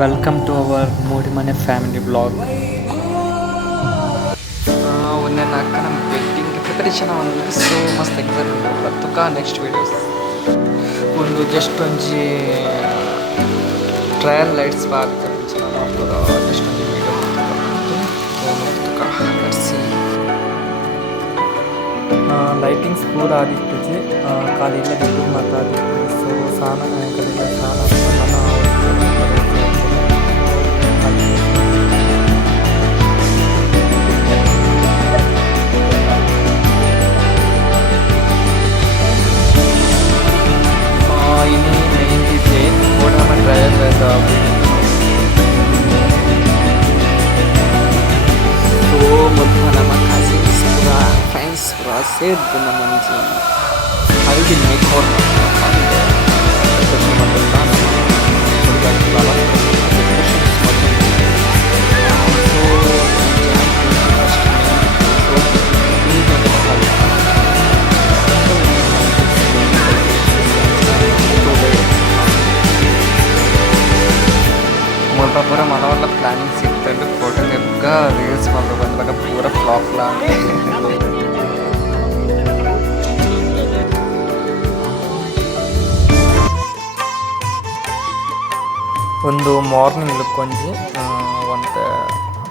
Welcome to our Modimane family vlog. ಒಂದೇ ನಾಲ್ಕು ನಮ್ಮ ವೆಡ್ಡಿಂಗ್ ಪ್ರಿಪರೇಷನ್ ಒಂದು ಸೊ ಮಸ್ತ್ ಎಕ್ಸೈಟ್ ಬರ್ತುಕ ನೆಕ್ಸ್ಟ್ ವೀಡಿಯೋಸ್ ಒಂದು ಜಸ್ಟ್ ಒಂಜಿ ಟ್ರಯಲ್ ಲೈಟ್ಸ್ ಬಾರ್ದು ಜಸ್ಟ್ ಒಂಜಿ ವೀಡಿಯೋ ಲೈಟಿಂಗ್ಸ್ ಪೂರ ಆದಿತ್ತು ಖಾಲಿ ಇಲ್ಲ ದುಡ್ಡು ಮಾತಾಡಿತ್ತು ಸೊ ಸಾನ ಕಡೆಗೆ ಸಾನ ini main DJ udah sama trial so mutlu nama kasih pura fans pura set dengan manji hari ini make or itu cuma tentang berbagai lawan पूरा मन वाला प्लानिंग सिग्तु फोटो तेगा रील्स बंद पूरा फ्लॉप ला ಒಂದು ಮಾರ್ನಿಂಗ್ ಲುಕ್ ಒಂಜಿ ಒಂದು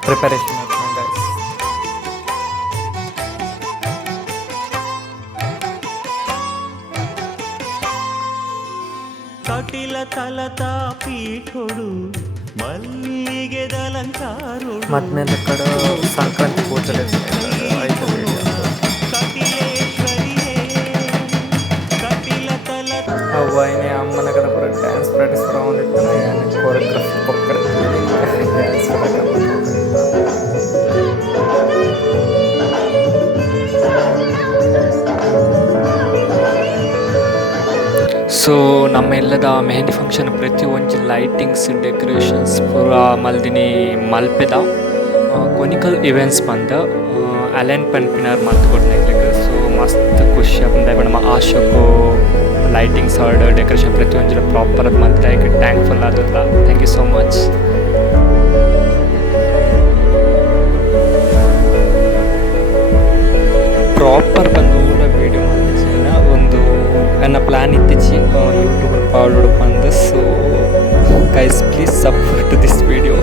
preparation guys ಕಟಿಲ ತಲತ ಪೀಠೋಡು ಮಲ್ಲಿಗೆ ದಲಂಕಾರೋಡು ಮತ್ಮೇಲೆ ಕಡೆ ಸಂಕ್ರಾಂತಿ ಪೂಜೆ ಅವ್ವನೇ ಅಮ್ಮನ ಕಡೆ ಪೂರ ಡ್ಯಾನ್ಸ್ ಪ್ರಾಕ್ಟೀಸ್ ಬಂದಿತ್ತು ಕೋರಿಯೋಗ್ರಫಿ ಪಕ್ಕ ಡ್ಯಾನ್ಸ್ ಸೊ ನಮ್ಮೆಲ್ಲದ ಮೆಹಂದಿ ಫಂಕ್ಷನ್ ಪ್ರತಿ ಒಂಜಿ ಲೈಟಿಂಗ್ಸ್ ಡೆಕೋರೇಷನ್ಸ್ ಪೂರ ಮಲ್ದಿನಿ ಮಲ್ಪೆದ ಕೊನಿಕಲ್ ಇವೆಂಟ್ಸ್ ಬಂದ ಅಲೆನ್ ಪನ್ಪಿನರ್ ಮಲ್ತು ಕೊಡ್ಲಿಕ್ಕೆ ಸೊ ಮಸ್ತ್ ಖುಷಿ ಬಂದ ನಮ್ಮ ಆಶೋಕು ಲೈಟಿಂಗ್ಸ್ ಆರ್ಡ್ ಡೆಕೋರೇಷನ್ ಪ್ರತಿ ಒಂಜಿ ಪ್ರಾಪರ್ ಅದು ಮಲ್ತಾಯಿ ಥ್ಯಾಂಕ್ಫುಲ್ ಆದಲ್ಲ thank you so much proper ಬಂದು ವೀಡಿಯೋ ಮಾಡಿದ ಒಂದು ನನ್ನ ಪ್ಲಾನ್ ಇತ್ತಿಚ್ಚಿ ಯೂಟ್ಯೂಬ್ ಅಪ್ಲೋಡ್ ಬಂದು so guys please support to this video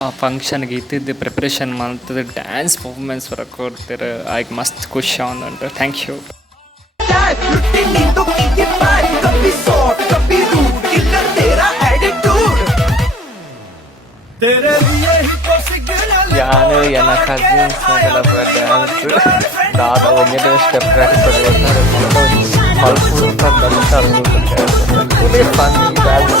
ಫಂಕ್ಷನ್ಗೆ ಇತ್ತಿದ್ದು ಪ್ರಿಪ್ರೇಷನ್ ಮಾಡ್ತದೆ ಡ್ಯಾನ್ಸ್ ಪರ್ಫಾರ್ಮೆನ್ಸ್ ಹೊರಗೆ ಕೊಡ್ತಾರೆ ಆಯ್ಕೆ ಮಸ್ತ್ ಖುಷಿ ಉಂಟು ಥ್ಯಾಂಕ್ ಯು ಯಾರು ಎಲ್ಲ ಕಸಿನ್ಸ್ ಡ್ಯಾನ್ಸ್ ದಾದ ಒಂದೇ step practice full fun dance